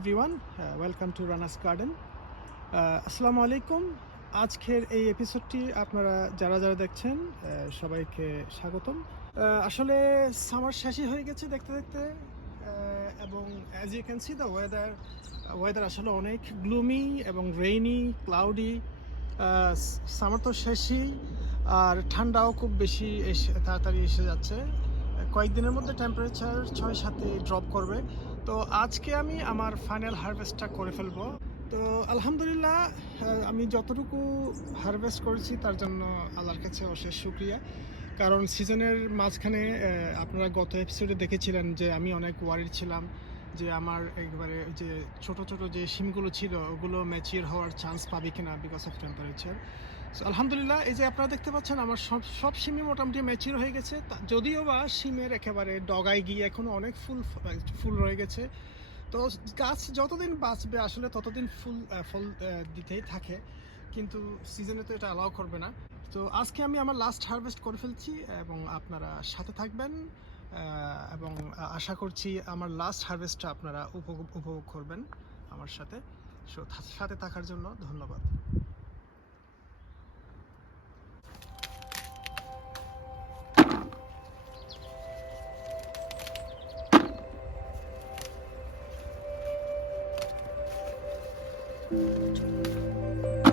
Everyone welcome to Rana's garden আসসালামু আলাইকুম আজকের এই এপিসোডটি আপনারা যারা যারা দেখছেন সবাইকে স্বাগতম। আসলে সামার শেষই হয়ে গেছে দেখতে দেখতে এবং as you can see the weather weather আসলে অনেক গ্লুমি এবং রেইনি ক্লাউডি সামার তো শেষই, আর ঠান্ডাও খুব বেশি এসে, তাড়াতাড়ি এসে যাচ্ছে। কয়েকদিনের মধ্যে টেম্পারেচার ছয় সাতে ড্রপ করবে। তো আজকে আমি আমার ফাইনাল হারভেস্টটা করে ফেলব। তো আলহামদুলিল্লাহ আমি যতটুকু হারভেস্ট করেছি তার জন্য আল্লাহর কাছে অশেষ শুক্রিয়া। কারণ সিজনের মাঝখানে আপনারা গত এপিসোডে দেখেছিলেন যে আমি অনেক ওয়ারিড ছিলাম যে আমার একবারে যে ছোট ছোট যে সিমগুলো ছিল, ওগুলো ম্যাচিওর হওয়ার চান্স পাবে কিনা বিকজ অফ টেম্পারেচার আলহামদুলিল্লাহ এই যে আপনারা দেখতে পাচ্ছেন, আমার সব সব সিমই মোটামুটি ম্যাচিউর হয়ে গেছে। যদিও বা সিমের একেবারে ডগায় গিয়ে এখনও অনেক ফুল ফুল রয়ে গেছে। তো গাছ যতদিন বাঁচবে, আসলে ততদিন ফুল ফল দিতেই থাকে। কিন্তু সিজনে তো এটা অ্যালাউ করবে না। তো আজকে আমি আমার লাস্ট হারভেস্ট করে ফেলছি এবং আপনারা সাথে থাকবেন এবং আশা করছি আমার লাস্ট হারভেস্টটা আপনারা উপভোগ উপভোগ করবেন আমার সাথে। সো সাথে থাকার জন্য ধন্যবাদ। Thank you.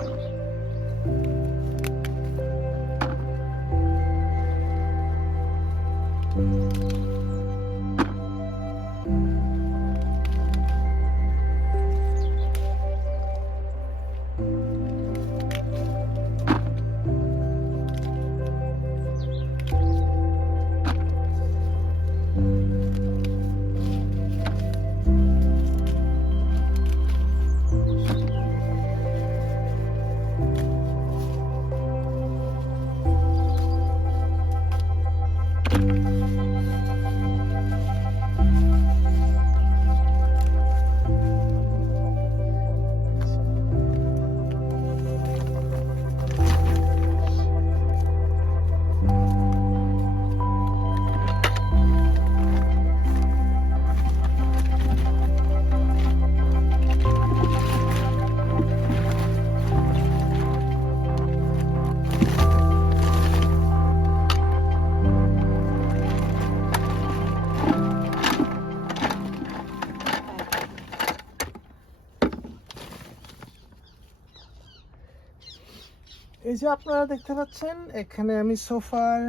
যে আপনারা দেখতে পাচ্ছেন, এখানে আমি সোফার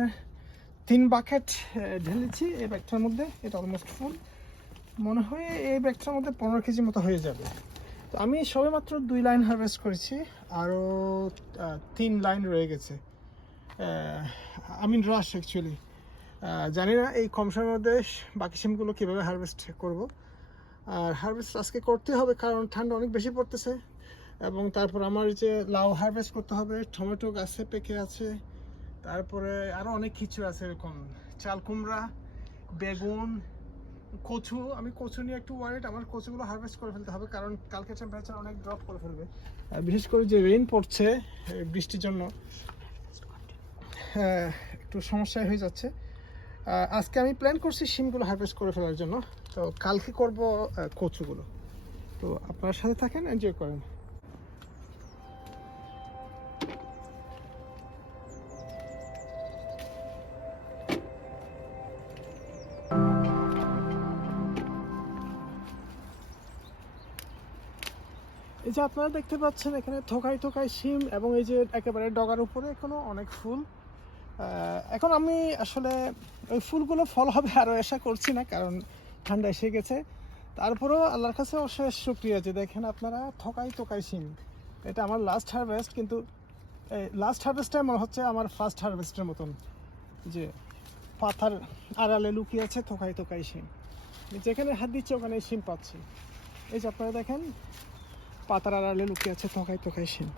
তিন বাকেট ঢেলেছি। এই ব্যাগটার মধ্যে, এটা অলমোস্ট ফুল মনে হয় এই ব্যাগটার মধ্যে পনেরো কেজি মতো হয়ে যাবে। তো আমি সবে মাত্র দুই লাইন হারভেস্ট করেছি, আরও তিন লাইন রয়ে গেছে। আমি রাশ অ্যাকচুয়ালি জানি না এই কম সময়ের মধ্যে বাকি সিমগুলো কীভাবে হারভেস্ট করব। আর হারভেস্ট আজকে করতে হবে, কারণ ঠান্ডা অনেক বেশি পড়তেছে। এবং তারপর আমার যে লাউ হারভেস্ট করতে হবে টমেটো গাছে পেকে আছে তারপরে আরও অনেক কিছু আছে এরকম। চাল কুমড়া বেগুন কচু আমি কচু নিয়ে একটু ওয়ারিড আমার কচুগুলো হারভেস্ট করে ফেলতে হবে কারণ কালকে টেম্পারেচার অনেক ড্রপ করে ফেলবে। বিশেষ করে যে রেইন পড়ছে বৃষ্টির জন্য হ্যাঁ, একটু সমস্যায় হয়ে যাচ্ছে। আজকে আমি প্ল্যান করছি শিমগুলো হারভেস্ট করে ফেলার জন্য। তো কালকে করব কচুগুলো। তো আপনার সাথে থাকেন এনজয় করেন। এই যে আপনারা দেখতে পাচ্ছেন, এখানে থোকাই থোকাই শিম এবং এই যে একেবারে ডগার উপরে এখনও অনেক ফুল। এখন আমি আসলে ওই ফুলগুলো ফল হবে আরও আশা করছি না, কারণ ঠান্ডা এসে গেছে। তারপরেও আল্লাহর কাছে অশেষ শুক্রিয়া যে দেখেন আপনারা থকাই তোকাই শিম। এটা আমার লাস্ট হারভেস্ট কিন্তু এই লাস্ট হারভেস্টটা মনে হচ্ছে আমার ফার্স্ট হারভেস্টের মতন। যে পাথার আড়ালে লুকিয়ে আছে থকাই তোকাই সিম যেখানে হাত দিচ্ছে ওখানে শিম পাচ্ছি। এই যে আপনারা দেখেন পাতার আড়ালে লুকিয়ে আছে থকাই তোকাই সিম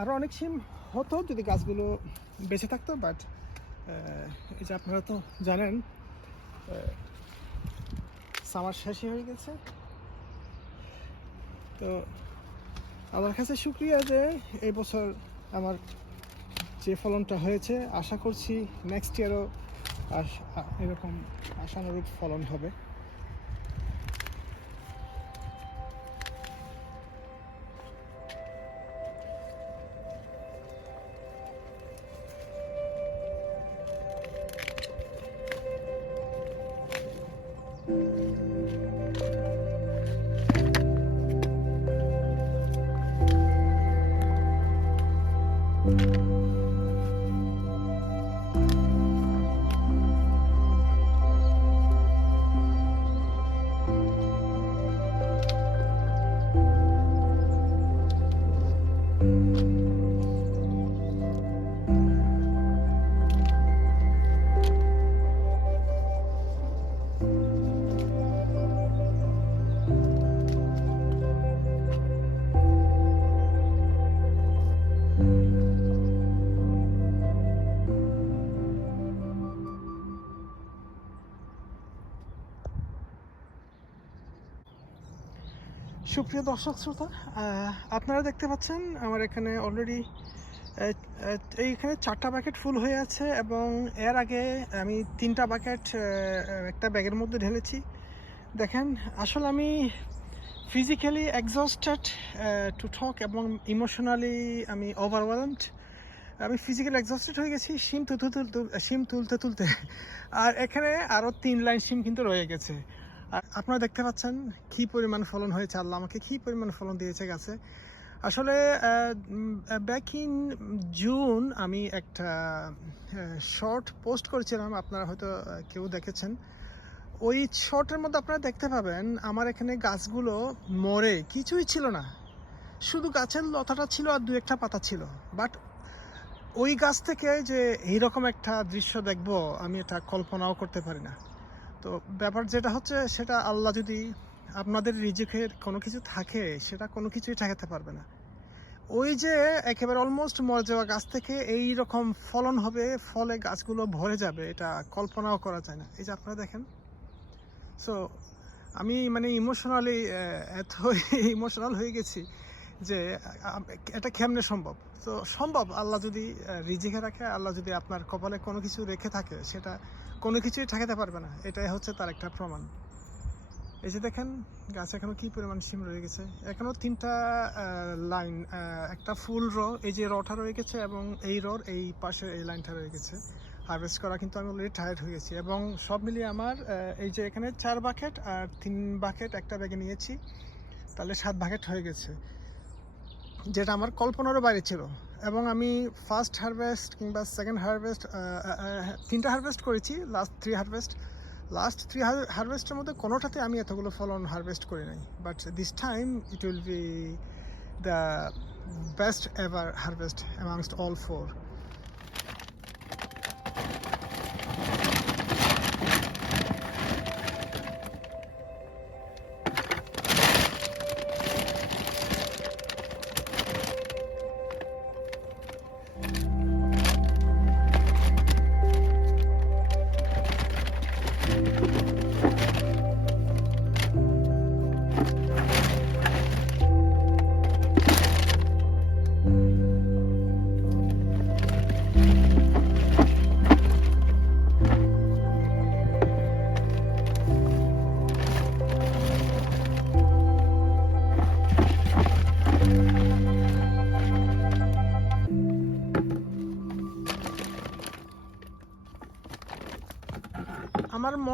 আরও অনেক সিম হতো যদি গাছগুলো বেঁচে থাকতো বাট এই যে আপনারা তো জানেন সামার শেষই হয়ে গেছে। তো আমার কাছে শুক্রিয়া যে এই বছর আমার যে ফলনটা হয়েছে, আশা করছি নেক্সট ইয়ারও এরকম আশানুরূপ ফলন হবে। সুপ্রিয় দর্শক শ্রোতা আপনারা দেখতে পাচ্ছেন আমার এখানে অলরেডি এইখানে চারটা বাকেট ফুল হয়ে আছে এবং এর আগে আমি তিনটা বাকেট একটা ব্যাগের মধ্যে ঢেলেছি। দেখেন, আসলে আমি ফিজিক্যালি এক্সস্টেড টু টক এবং ইমোশনালি আমি ওভারওয়েলমড আমি ফিজিক্যালি এক্সস্টেড হয়ে গেছি সিম তুলতে তুলতে সিম তুলতে তুলতে। আর এখানে আরও তিন লাইন সিম কিন্তু রয়ে গেছে। আর আপনারা দেখতে পাচ্ছেন কি পরিমাণ ফলন হয়েছে, আল্লাহ আমাকে কি পরিমাণ ফলন দিয়েছে গাছে। আসলে ব্যাক ইন জুন আমি একটা শর্ট পোস্ট করেছিলাম, আপনারা হয়তো কেউ দেখেছেন। ওই শর্টের মধ্যে আপনারা দেখতে পাবেন, আমার এখানে গাছগুলো মরে, কিছুই ছিল না। শুধু গাছের লতাটা ছিল আর দু একটা পাতা ছিল। বাট ওই গাছ থেকে যে এইরকম একটা দৃশ্য দেখব, আমি এটা কল্পনাও করতে পারি না। তো ব্যাপার যেটা হচ্ছে, সেটা আল্লাহ যদি আপনাদের রিজিকের কোনো কিছু থাকে, সেটা কোনো কিছুই ঠেকাতে পারবে না। ওই যে একেবারে অলমোস্ট মরে যাওয়া গাছ থেকে এই রকম ফলন হবে, ফলে গাছগুলো ভরে যাবে, এটা কল্পনাও করা যায় না। এই যে আপনারা দেখেন। সো আমি মানে ইমোশনালি এত ইমোশনাল হয়ে গেছি যে এটা কেমনে সম্ভব? তো সম্ভব আল্লাহ যদি রিজিকে রাখে, আল্লাহ যদি আপনার কপালে কোনো কিছু রেখে থাকে, সেটা কোনো কিছুই ঠেকাতে পারবে না। এটাই হচ্ছে তার একটা প্রমাণ। এই যে দেখেন, গাছ এখনও কি পরিমাণ সিম রয়ে গেছে? এখনও তিনটা লাইন একটা ফুল র এই যে রটা রয়ে গেছে এবং এই রর এই পাশে এই লাইনটা রয়ে গেছে। হারভেস্ট করা কিন্তু আমি অলরেডি টায়ার্ড হয়ে গেছি এবং সব মিলিয়ে আমার এই যে এখানে চার বাকেট আর তিন বাকেট একটা ব্যাগে নিয়েছি। তাহলে সাত বাকেট হয়ে গেছে। যেটা আমার কল্পনারও বাইরে ছিল। এবং আমি ফার্স্ট হারভেস্ট কিংবা সেকেন্ড হারভেস্ট তিনটা হারভেস্ট করেছি last three harvest last three হারভেস্টের মধ্যে কোনোটাতে আমি এতগুলো ফলন হারভেস্ট করি নাই। But this time it will be the best ever harvest amongst all four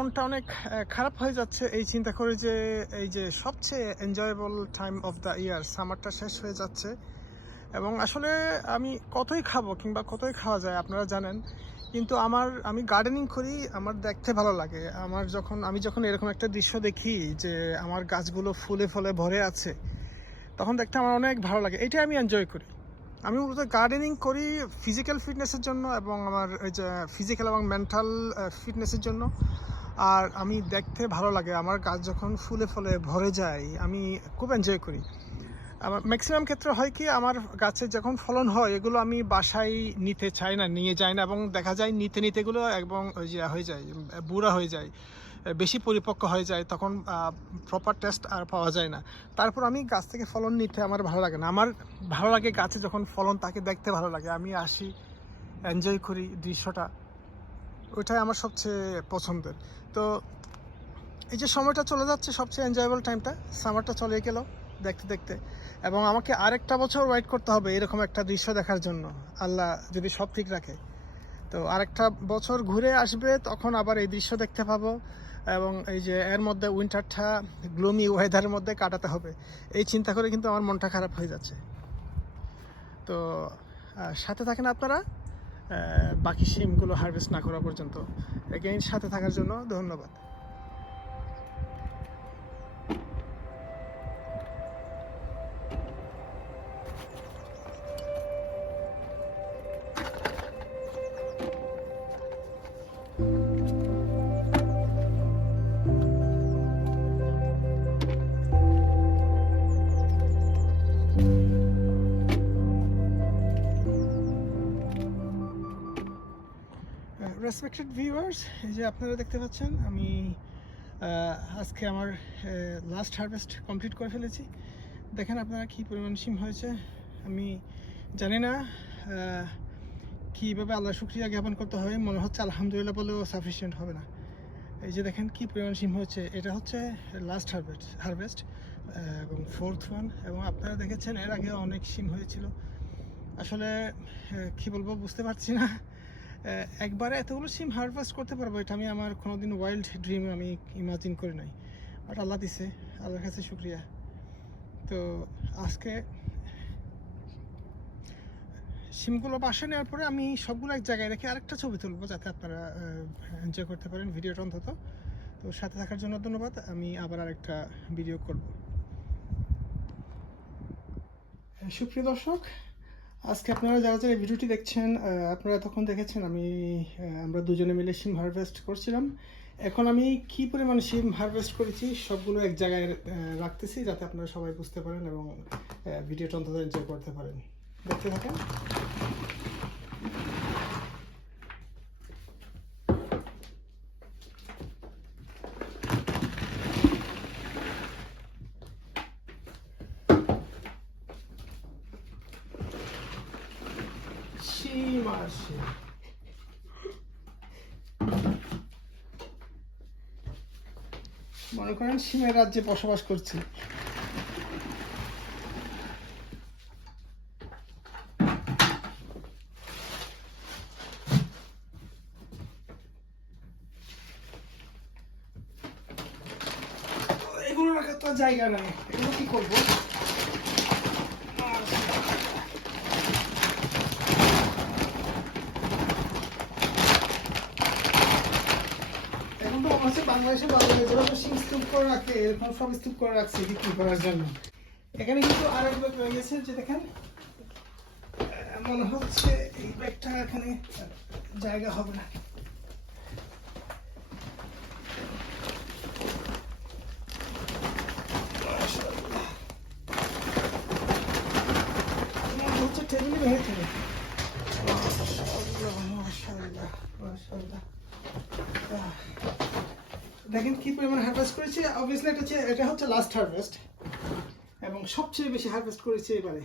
মনটা অনেক খারাপ হয়ে যাচ্ছে। এই চিন্তা করে যে, এই যে সবচেয়ে enjoyable time of the year সামারটা শেষ হয়ে যাচ্ছে। এবং আসলে আমি কতই খাব কিংবা কতই খাওয়া যায়, আপনারা জানেন। কিন্তু আমার, আমি গার্ডেনিং করি, আমার দেখতে ভালো লাগে। আমার যখন, আমি যখন এরকম একটা দৃশ্য দেখি যে, আমার গাছগুলো ফুলে ফলে ভরে আছে, তখন দেখতে আমার অনেক ভালো লাগে। এটাই আমি এনজয় করি। আমি মূলত গার্ডেনিং করি ফিজিক্যাল ফিটনেসের জন্য এবং আমার যে ফিজিক্যাল এবং মেন্টাল ফিটনেসের জন্য। আর আমি দেখতে ভালো লাগে। আমার গাছ যখন ফুলে ফলে ভরে যায়, আমি খুব এনজয় করি। আমার ম্যাক্সিমাম ক্ষেত্রে হয় কি, আমার গাছে যখন ফলন হয়, এগুলো আমি বাসায় নিতে চাই না, নিয়ে যাই না এবং দেখা যায় নিতে নিতে এগুলো এবং হয়ে যায়, বুড়া হয়ে যায়, বেশি পরিপক্ক হয়ে যায়, তখন প্রপার টেস্ট আর পাওয়া যায় না। তারপর আমি গাছ থেকে ফলন নিতে আমার ভালো লাগে না। আমার ভালো লাগে গাছে যখন ফলন, তাকে দেখতে ভালো লাগে। আমি আসি এনজয় করি দৃশ্যটা। ওইটাই আমার সবচেয়ে পছন্দের। তো এই যে সময়টা চলে যাচ্ছে, সবচেয়ে এনজয়েবল টাইমটা সামারটা চলে গেল দেখতে দেখতে। এবং আমাকে আরেকটা বছর ওয়েট করতে হবে এরকম একটা দৃশ্য দেখার জন্য। আল্লাহ যদি সব ঠিক রাখে। তো আরেকটা বছর ঘুরে আসবে, তখন আবার এই দৃশ্য দেখতে পাবো। এবং এই যে এর মধ্যে উইন্টারটা গ্লোমি ওয়েদারের মধ্যে কাটাতে হবে। এই চিন্তা করে কিন্তু আমার মনটা খারাপ হয়ে যাচ্ছে। তো সাথে থাকেন আপনারা? বাকি সিমগুলো হারভেস্ট না করা পর্যন্ত। এগেইন সাথে থাকার জন্য ধন্যবাদ। রেসপেক্টেড ভিউয়ার্স এই যে আপনারা দেখতে পাচ্ছেন, আমি আজকে আমার লাস্ট হারভেস্ট কমপ্লিট করে ফেলেছি। দেখেন আপনারা কী পরিমাণ সিম হয়েছে। আমি জানি না কীভাবে আল্লাহ শুক্রিয়া জ্ঞাপন করতে হবে মনে হচ্ছে আলহামদুলিল্লাহ বলেও সাফিসিয়েন্ট হবে না। এই যে দেখেন কী পরিমাণ সিম হয়েছে। এটা হচ্ছে লাস্ট হারভেস্ট হারভেস্ট এবং ফোর্থ ওয়ান এবং আপনারা দেখেছেন, এর আগে অনেক সিম হয়েছিল। আসলে কি বলব, বুঝতে পারছি না। একবারে এতগুলো সিম হারভেস্ট করতে পারব, এটা আমি আমার কোনোদিন ওয়াইল্ড ড্রিম আমি ইমাজিন করি নাই। বাট আল্লাহ দিছে, আল্লাহর কাছে শুক্রিয়া। তো আজকে সিমগুলো বাসা নেওয়ার পরে আমি সবগুলো এক জায়গায় রেখে আরেকটা ছবি তুলবো, যাতে আপনারা এনজয় করতে পারেন ভিডিওটা অন্তত। তো সাথে থাকার জন্য ধন্যবাদ, আমি আবার আরেকটা ভিডিও করব। সুপ্রিয় দর্শক আজকে আপনারা যারা যারা ভিডিওটি দেখছেন আপনারা তখন দেখেছেন আমি আমরা দুজনে মিলে সিম হারভেস্ট করছিলাম। এখন আমি কি পরিমাণ সিম হারভেস্ট করেছি সবগুলো এক জায়গায় রাখতেছি যাতে আপনারা সবাই বুঝতে পারেন এবং ভিডিওটা অন্তত এনজয় করতে পারেন। দেখতে থাকেন সিম আর সিম মনে করেন সিমের রাজ্যে বসবাস করছি। জায়গা নাই এগুলো কি করব এখন তো মনে হচ্ছে বাংলাদেশে বাংলাদেশে যেভাবে স্তূপ করে রাখে সব স্তূপ করে রাখছে বিক্রি করার জন্য। এখানে কিন্তু আর এক ব্যাগ মনে হচ্ছে এই ব্যাগটা এখানে জায়গা হবে না। হচ্ছে টেবিলে ভেঙে। দেখেন কি পরিমাণ হারভেস্ট করেছি। অবভিয়াসলি এটা হচ্ছে এটা হচ্ছে লাস্ট হারভেস্ট এবং সবচেয়ে বেশি হারভেস্ট করেছি এবারে।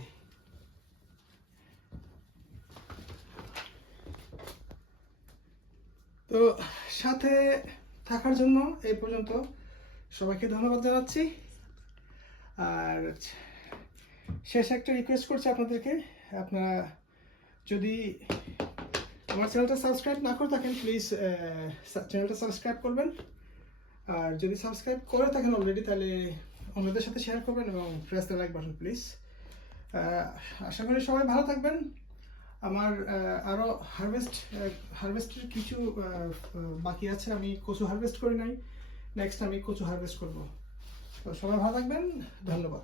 তো সাথে থাকার জন্য এই পর্যন্ত সবাইকে ধন্যবাদ জানাচ্ছি। আর শেষ একটা রিকোয়েস্ট করছি আপনাদেরকে। আপনারা যদি আমার চ্যানেলটা সাবস্ক্রাইব না করে থাকেন প্লিজ চ্যানেলটা সাবস্ক্রাইব করবেন। আর যদি সাবস্ক্রাইব করে থাকেন অলরেডি তাহলে অন্যদের সাথে শেয়ার করবেন এবং press the like button please আশা করি সবাই ভালো থাকবেন। আমার আরও হারভেস্ট হারভেস্টের কিছু বাকি আছে। আমি কচু হারভেস্ট করি নাই। নেক্সট আমি কচু হারভেস্ট করব। তো সবাই ভালো থাকবেন। ধন্যবাদ।